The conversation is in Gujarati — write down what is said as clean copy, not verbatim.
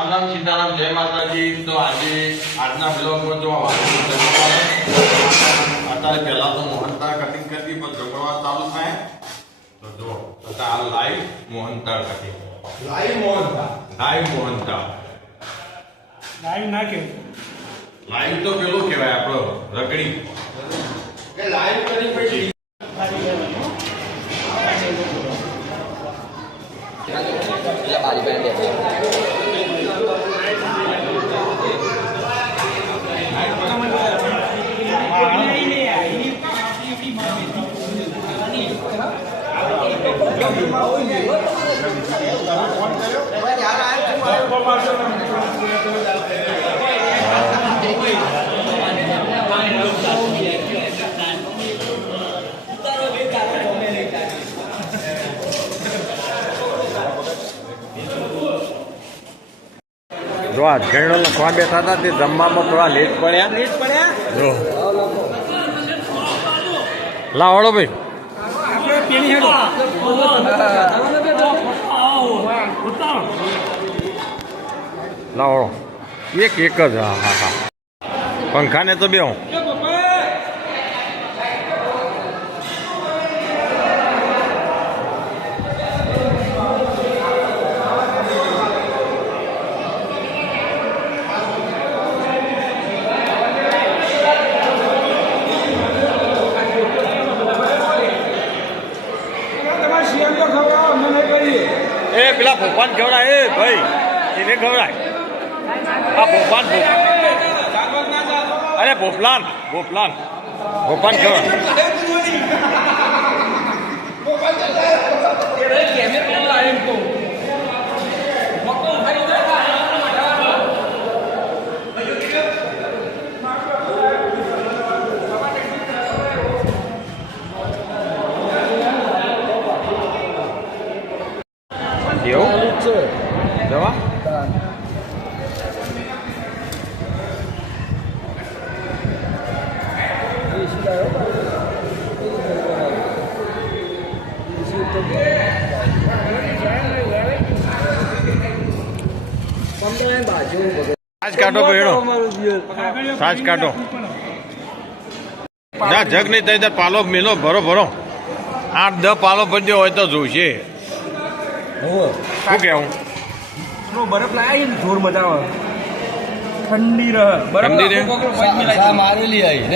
રામ રામ સીતારામ જય માતાજી। તો આજે આજના બ્લોગમાં જો અત્યારે પહેલા તો મોહનતાળ કટિંગ કરતી પણ જમણવાર ચાલુ થાય તો જો અત્યારે લાઈવ મોહનતાળ કટિંગ લાઈવ મોહનતાળ લાઈવ ના કેવું લાઈવ તો પેલું કહેવાય આપણો રગડી કે લાઈવ કરી પછી જો આ ઘેરડો લખવા બેઠા હતા તે જમવામાં થોડા લેટ પડ્યા જો લાવડો ભાઈ લાવડો એક જ હા હા હા પંખાને તો બે એ પેલા ભોપાન ખવડાય એ ભાઈ એને ખવડાય આ ભોપાન અરે ભોપલાન ભોપાન ખવડાય એવું જવા સાજ કાઢો ભેડો સાજ કાઢો ના જગ નહીં થઈ પાલો મેલો ભરો 8-10 પાલો ભરજો હોય તો જોઈશે શું કેવું બરફ લાયા ને જોર મજા આવે ઠંડી રહે બરફ મારેલી આવી